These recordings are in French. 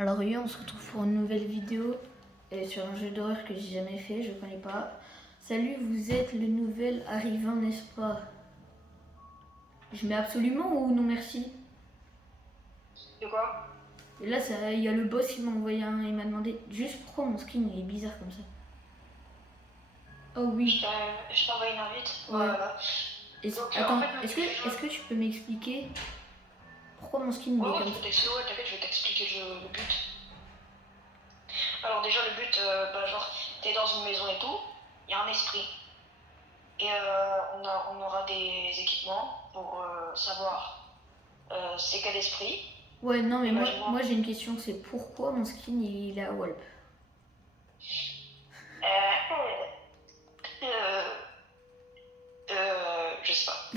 Alors oui, on se retrouve pour une nouvelle vidéo sur un jeu d'horreur que j'ai jamais fait, je connais pas. Salut, vous êtes le nouvel arrivant, n'est-ce pas? Je mets absolument ou non merci? De quoi? Et là, il y a le boss qui m'a envoyé il m'a demandé juste pourquoi mon skin il est bizarre comme ça. Oh oui. Je t'envoie une invite. Ouais. Voilà. Donc, Attends, en fait, est-ce que tu peux m'expliquer pourquoi mon skin il est comme ça? ouais, t'inquiète, je vais t'expliquer le but. Alors, déjà, le but, genre, t'es dans une maison et tout, il y a un esprit. Et on aura des équipements pour savoir c'est quel esprit. Ouais, non, mais moi j'ai une question, c'est pourquoi mon skin il est à Walp? Je sais pas.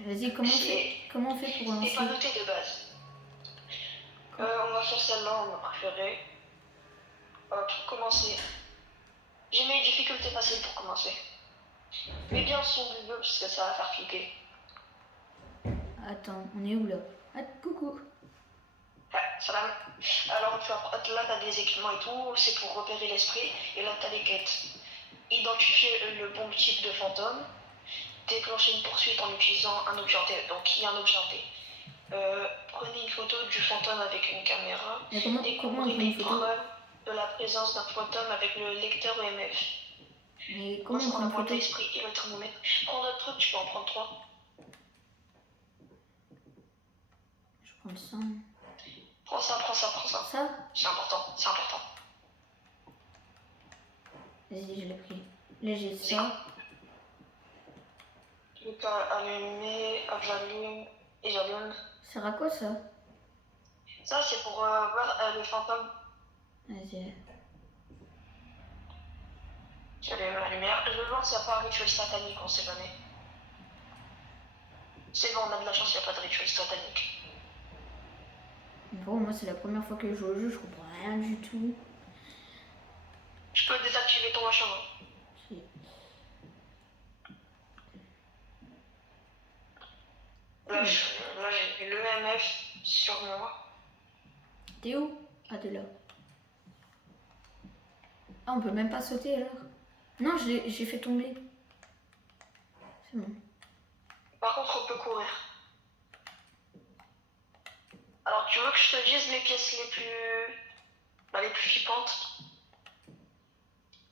Vas-y, comment on fait pour C'est lancer? pas noté de base. On va faire celle-là, on va préférer. Pour commencer, j'ai mis difficulté facile pour commencer. Mets bien le son du jeu parce que ça va faire flipper. Attends, on est où là? Ah, coucou. Ouais, salam. Alors là, t'as des équipements et tout, c'est pour repérer l'esprit. Et là, t'as des quêtes. Identifier le bon type de fantôme. Déclencher une poursuite en utilisant un objet hanté. Donc, il y a un objet hanté. Prenez une photo du fantôme avec une caméra. Mais comment on prend une photo? Preuves de la présence d'un fantôme avec le lecteur EMF. Mais comment on prend une photo? L'esprit et le thermomètre. Prends notre truc, tu peux en prendre 3. Je prends le 100. Prends ça. Ça? C'est important. Vas-y, je l'ai pris. Là, j'ai ça. Donc, allumer, j'allume et j'allume. Ça sert à quoi ça? Ça, c'est pour voir le fantôme. Vas-y. J'allume la lumière. Je veux voir s'il n'y a pas un rituel satanique, on sait jamais. C'est bon, on a de la chance, il n'y a pas de rituel satanique. Bon, moi, c'est la première fois que je joue au jeu, je comprends rien du tout. Je peux désactiver ton machin. Si. Là, j'ai le MF sur moi. T'es où? Ah, t'es là. Ah, on peut même pas sauter alors? Non, j'ai fait tomber. C'est bon. Par contre, on peut courir. Alors, tu veux que je te dise les pièces les plus flippantes?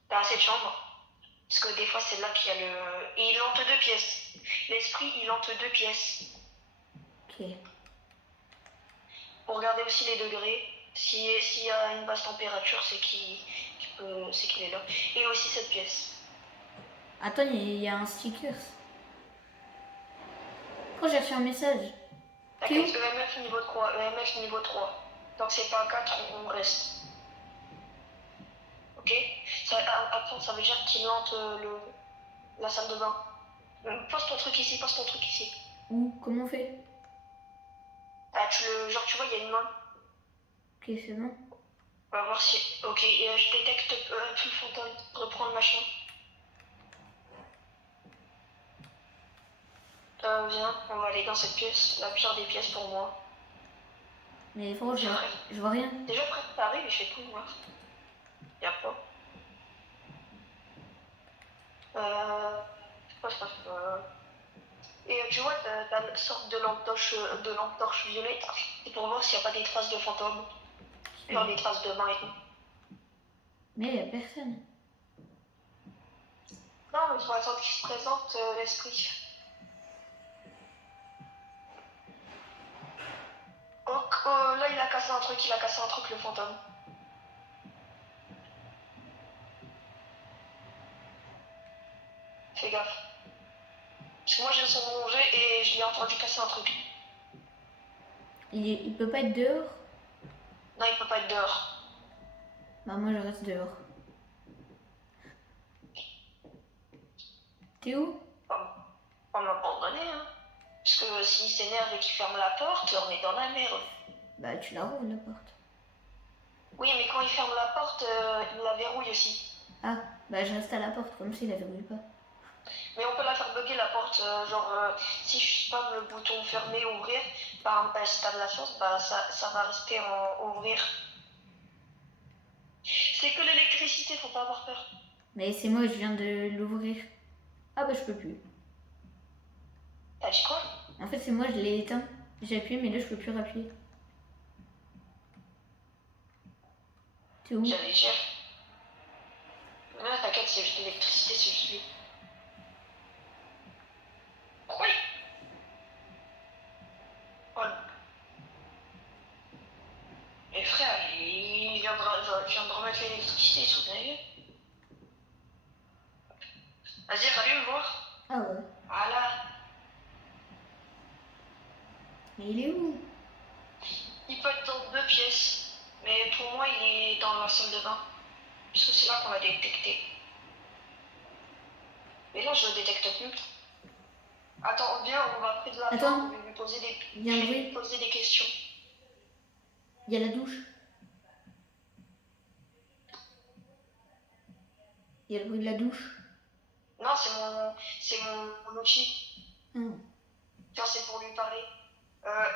T'as assez de chambres? Parce que des fois, c'est là qu'il y a le... Et il hante 2 pièces. L'esprit, il hante 2 pièces. Ok. Pour regarder aussi les degrés. S'il y a une basse température, c'est qu'il est là. Et aussi cette pièce. Attends, il y a un sticker. Pourquoi j'ai reçu un message? T'inquiète, EMF niveau 3, EMF niveau 3. Donc c'est pas 4, on reste. Ok? Attends, ça veut dire qu'il hante la salle de bain. Pose ton truc ici. Où? Comment on fait? Ah, tu vois, il y a une main. Ok, c'est bon. On va voir si... Ok, je détecte plus le fantôme. Reprends le machin. Viens, on va aller dans cette pièce. La pire des pièces pour moi. Mais franchement, je vois rien. Déjà préparé, mais je fais tout noir. Y'a pas. Et tu vois, t'as une sorte de lampe torche violette. C'est pour voir s'il n'y a pas des traces de fantômes. Genre des traces de main et tout. Mais il y a personne. Non, mais il faut attendre qu'il se présente, l'esprit. Donc là, il a cassé un truc, le fantôme. Fais gaffe. Parce que moi, j'ai son rongé et je l'ai entendu casser un truc. Il peut pas être dehors? Non, il peut pas être dehors. Bah moi je reste dehors. T'es où? On m'abandonner, hein. Parce que s'il s'énerve et qu'il ferme la porte, on est dans la merde. Bah tu la rouvres la porte. Oui, mais quand il ferme la porte, il la verrouille aussi. Ah, bah je reste à la porte comme s'il la verrouille pas. Mais on peut la faire bugger la porte, si je spam le bouton fermer, ouvrir, bah, si t'as de la chance, bah, ça va rester en ouvrir. C'est que l'électricité, faut pas avoir peur. Mais c'est moi, je viens de l'ouvrir. Ah bah je peux plus. T'as dit quoi? En fait, c'est moi, je l'ai éteint. J'ai appuyé, mais là, je peux plus rappuyer. T'es où? J'allais dire. Non, t'inquiète, c'est juste l'électricité, c'est juste lui. Oui. Voilà. Et frère, il vient de remettre l'électricité, ils sont derrière. Vas-y, rallume, voir. Ah ouais. Voilà. Mais il est où? Il peut être dans 2 pièces. Mais pour moi, il est dans la salle de bain. Parce que c'est là qu'on l'a détecté. Mais là, je le détecte plus. Attends, viens, on va prendre de la Attends. porte, on va lui poser Il y a un bruit. des questions. Il y a la douche. Il y a le bruit de la douche. Non, c'est mon outil. Tiens, c'est pour lui parler.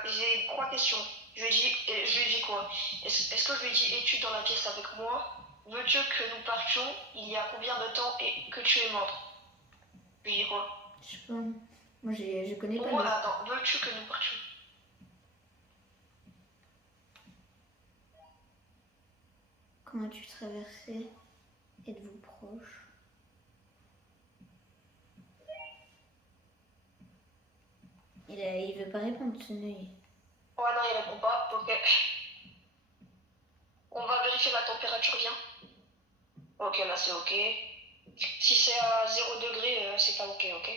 J'ai 3 questions. Je lui ai dit quoi? Est-ce que je lui ai dit es-tu dans la pièce avec moi? Veux-tu que nous partions? Il y a combien de temps et que tu es mort? Je lui ai dit quoi? Je sais pas. Moi, je connais pas. Moi, attends, veux-tu que nous partions? Comment tu traversais? Êtes-vous proche? Il veut pas répondre, ce nœud. Ouais, non, il répond pas. Ok. On va vérifier la température, viens. Ok, là c'est ok. Si c'est à 0 degré, c'est pas ok, ok?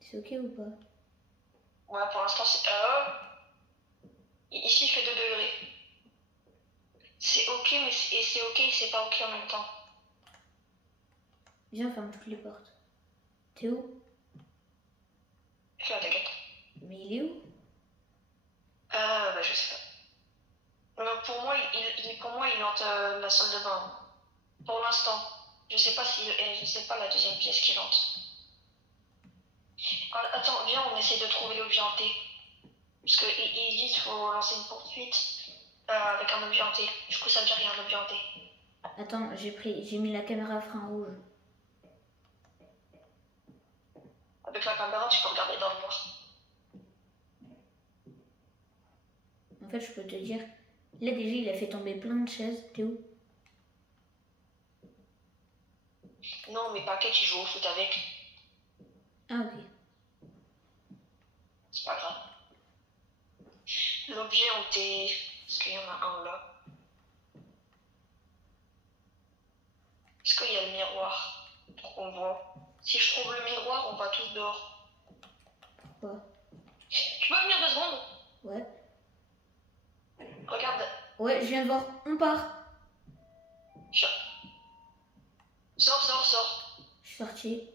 C'est ok ou pas? Ouais, pour l'instant c'est... Ici il fait 2 degrés. C'est ok, mais c'est ok et c'est pas ok en même temps. Viens, on ferme toutes les portes. T'es où? Je suis à t'inquiète. Mais il est où? Bah je sais pas. Donc pour moi, il hante la salle de bain. Pour l'instant. Je sais pas la deuxième pièce qu'il hante. Attends, viens, on essaie de trouver l'objet hanté. Parce qu'ils disent qu'il faut lancer une poursuite avec un objet hanté. Du coup, ça veut dire qu'il y a un objet hanté. Attends, j'ai mis la caméra à frein rouge. Avec la caméra, tu peux regarder dans le noir. En fait, je peux te dire, là déjà, il a fait tomber plein de chaises. T'es où? Non, mais Paquet, tu joues au foot avec. Ah, ok. C'est pas grave. L'objet hanté. Est-ce qu'il y en a un là? Est-ce qu'il y a le miroir pour qu'on voit? Si je trouve le miroir, on va tous dehors. Pourquoi? Tu peux venir 2 secondes? Ouais. Regarde. Ouais, je viens de voir. On part. Sors. Je suis sortie.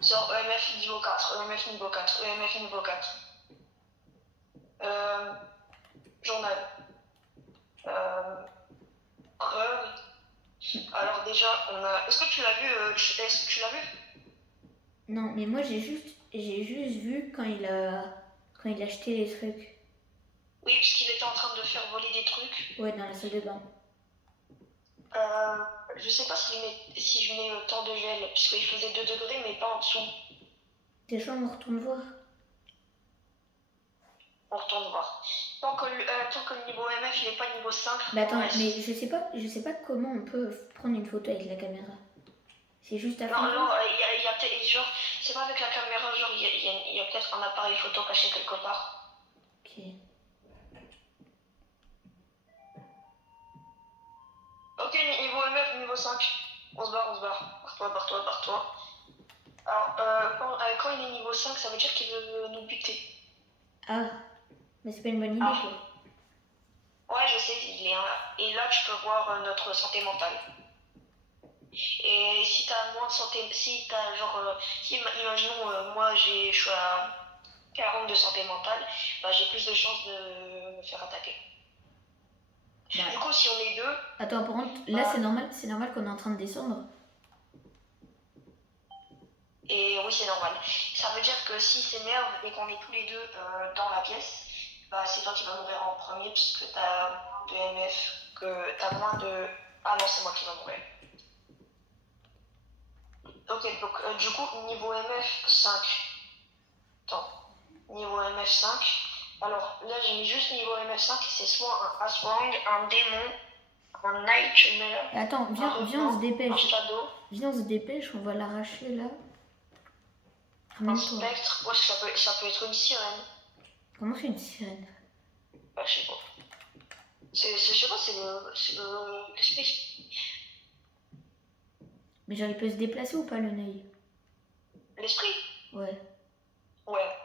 Sors, EMF niveau 4, EMF niveau 4, EMF niveau 4. Journal. Preuve. Alors déjà, on a... Est-ce que tu l'as vu Est-ce que tu l'as vu? Non, mais moi, j'ai juste vu quand il a acheté les trucs. Oui, parce qu'il était en train de faire voler des trucs. Ouais, dans la salle de bain. Je sais pas si je mets autant de gel, puisqu'il faisait 2 degrés, mais pas en dessous. T'es chaud, on retourne voir. On retourne voir. Tant que le niveau MF il est pas niveau 5. Bah attends, mais je sais pas comment on peut prendre une photo avec la caméra. C'est juste à Non, faire. non, genre, c'est pas avec la caméra, genre, il y a peut-être un appareil photo caché quelque part. Ok. Ok, niveau MF, niveau 5. On se barre. Barre-toi. Alors, quand il est niveau 5, ça veut dire qu'il veut nous buter. Ah, mais c'est pas une bonne idée quoi. Ouais, je sais, et là, tu peux voir notre santé mentale. Et si t'as moins de santé, si imaginons, moi je suis à 40 de santé mentale, bah j'ai plus de chances de me faire attaquer. Bah. Du coup, si on est 2... Attends, par contre, là c'est normal qu'on est en train de descendre. Et oui, c'est normal. Ça veut dire que s'il s'énerve et qu'on est tous les deux dans la pièce, bah c'est toi qui vas mourir en premier puisque t'as moins de MF, que t'as moins de... Ah non, c'est moi qui vais mourir. Ok, donc du coup, niveau MF 5. Attends, niveau MF 5. Alors là, j'ai mis juste niveau MF 5, c'est soit un Aswang, un démon, un Nightmare, Attends, un viens, on se revenant, un dépêche. shadow, Viens, on se dépêche, on va l'arracher là. un Ramène-toi. spectre. Ouais, ça peut être une sirène. Comment c'est une sirène? Bah, je sais pas. Je sais pas, l'esprit. Mais genre, il peut se déplacer ou pas le Ney? L'esprit? Ouais. Ouais.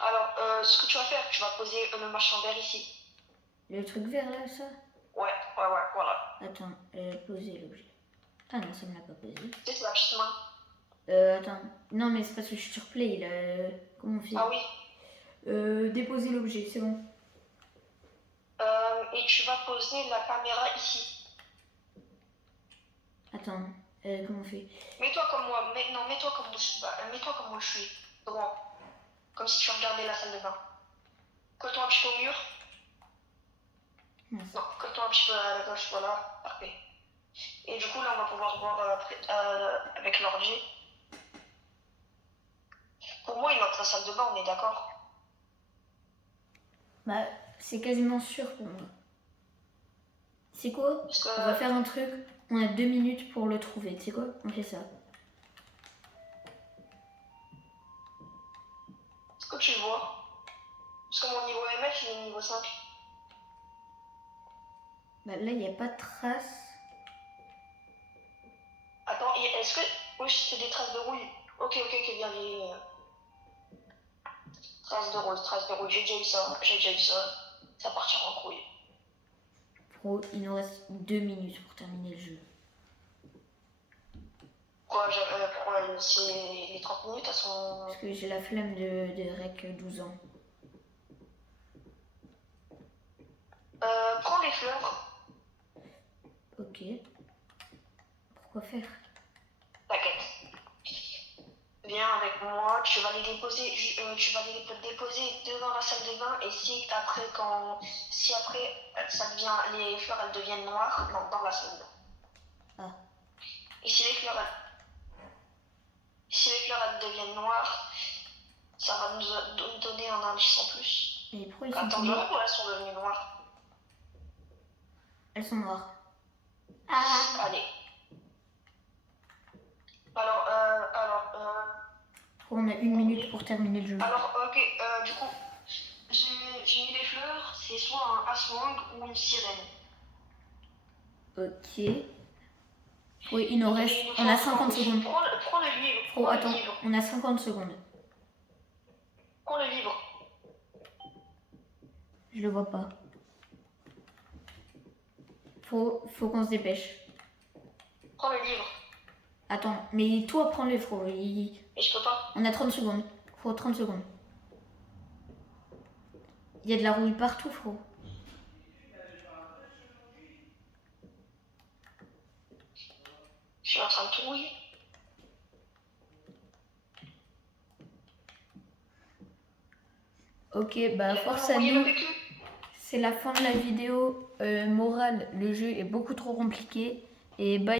Alors, ce que tu vas faire, tu vas poser le machin vert ici. Le truc vert là, ça? Ouais, voilà. Attends, poser l'objet. Ah non, ça me l'a pas posé. C'est la petite main. Attends. Non, mais c'est parce que je suis sur Play là. Comment on fait? Ah oui. Déposer l'objet, c'est bon. Et tu vas poser la caméra ici. Attends, comment on fait? Mets-toi comme moi. Non, mets-toi comme moi. Mets-toi comme moi je suis. Droit. Comme si tu regardais la salle de bain. Colle-toi un petit peu au mur. Non, colle-toi un petit peu à la gauche, voilà. Parfait. Et du coup, là, on va pouvoir voir avec l'ordi. Pour moi, il entre la salle de bain, on est d'accord? Bah, c'est quasiment sûr pour moi. C'est quoi? Parce que... On va faire un truc. On a 2 minutes pour le trouver. Tu sais quoi? On fait ça. Est-ce que tu le vois? Parce que mon niveau MF, il est niveau 5. Bah, là, il n'y a pas de traces. Attends, est-ce que... Oui, c'est des traces de rouille. Ok, bien les... Traces de rouille. J'ai déjà eu ça. Ça partira en couille. Pro, il nous reste 2 minutes pour terminer le jeu. Quoi, c'est les 30 minutes, elles sont... Parce que j'ai la flemme de rec 12 ans. Prends les fleurs. Ok. Pourquoi faire? T'inquiète. Viens avec moi, tu vas les déposer devant la salle de bain et si après ça devient les fleurs elles deviennent noires dans la salle de bain. Ah. Et si les fleurs elles deviennent noires, ça va nous donner un indice en plus. Mais pourquoi ils sont Attends, tombés? je vois pourquoi elles sont devenues noires. Elles sont noires. Ah. Allez. On a 1 minute pour terminer le jeu. Alors, ok, du coup, j'ai mis les fleurs, c'est soit un Aswang ou une sirène. Ok. Oui, il nous reste. On a 50 secondes. Prends le livre. Oh, attends, on a 50 secondes. Prends le livre. Je le vois pas. Faut qu'on se dépêche. Prends le livre. Attends, mais toi prends-le, Fro. Et je peux pas. On a 30 secondes. Fro, 30 secondes. Il y a de la rouille partout, Fro. Je suis en train de trouiller. Ok, bah force à nous. C'est la fin de la vidéo. Morale, le jeu est beaucoup trop compliqué. Et bye.